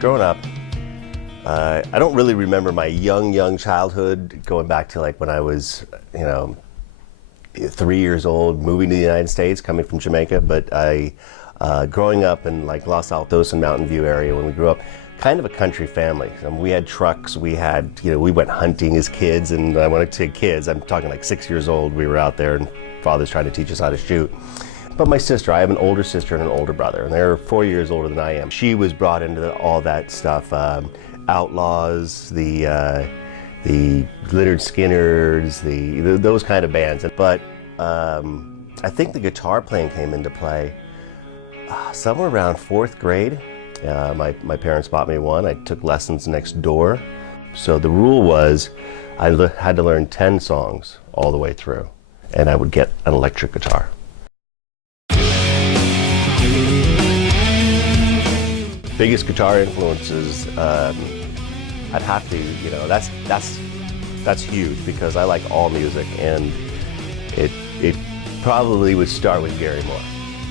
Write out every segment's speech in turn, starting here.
Growing up, I don't really remember my young childhood, going back to like when I was, 3 years old, moving to the United States, coming from Jamaica. But growing up in like Los Altos and Mountain View area, when we grew up, kind of a country family. We had trucks, we went hunting as kids, and when I say kids, I'm talking like 6 years old, we were out there and father's trying to teach us how to shoot. But my sister, I have an older sister and an older brother, and they're 4 years older than I am. She was brought into all that stuff, Outlaws, the Lynyrd Skynyrd's, those kind of bands. But I think the guitar playing came into play somewhere around 4th grade. My parents bought me one. I took lessons next door. So the rule was I had to learn 10 songs all the way through, and I would get an electric guitar. Biggest guitar influences, I'd have to, that's huge, because I like all music, and it probably would start with Gary Moore.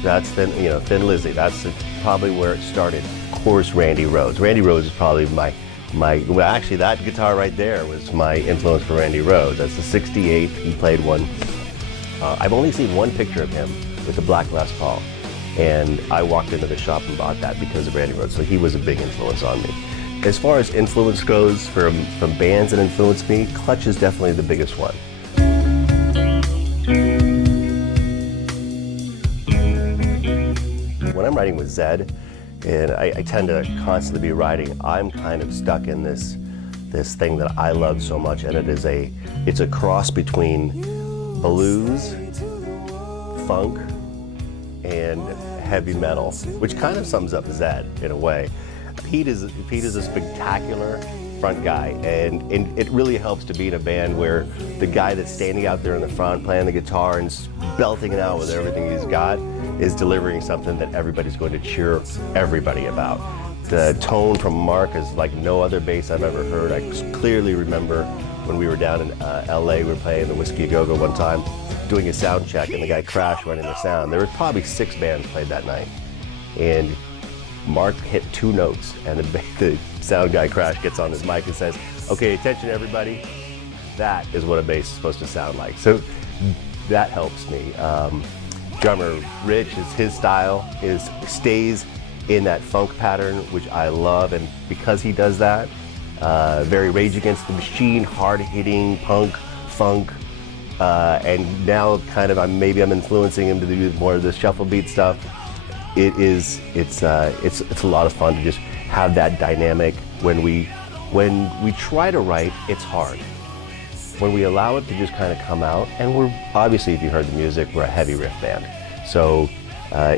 That's Thin Lizzy. That's probably where it started. Of course, Randy Rhoads. Randy Rhoads is probably well, actually that guitar right there was my influence for Randy Rhoads. That's the 68. He played one. I've only seen one picture of him with a black Les Paul, and I walked into the shop and bought that because of Randy Rhoads. So he was a big influence on me. As far as influence goes from bands that influenced me, Clutch is definitely the biggest one. When I'm writing with ZED, and I tend to constantly be writing, I'm kind of stuck in this thing that I love so much, and it's a cross between blues, funk, and heavy metal, which kind of sums up ZED in a way. Pete is a spectacular front guy, and it really helps to be in a band where the guy that's standing out there in the front playing the guitar and belting it out with everything he's got is delivering something that everybody's going to cheer everybody about. The tone from Mark is like no other bass I've ever heard. I clearly remember when we were down in LA, we were playing the Whiskey A Go-Go one time, doing a sound check, and the guy crashed running the sound. There were probably 6 bands played that night, and Mark hit 2 notes, and the sound guy Crash gets on his mic and says, "Okay, attention everybody, that is what a bass is supposed to sound like." So that helps me. Drummer Rich, his style stays in that funk pattern, which I love, and because he does that, very Rage Against the Machine, hard-hitting punk, funk, and now kind of maybe I'm influencing him to do more of the shuffle beat stuff. It's a lot of fun to just have that dynamic. When we try to write, it's hard. When we allow it to just kind of come out, and we're obviously, if you heard the music, we're a heavy riff band. So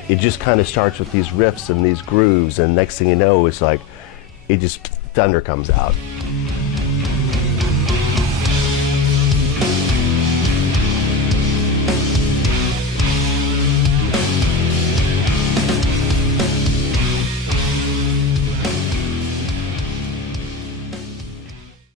it just kind of starts with these riffs and these grooves, and next thing you know, it's like thunder comes out.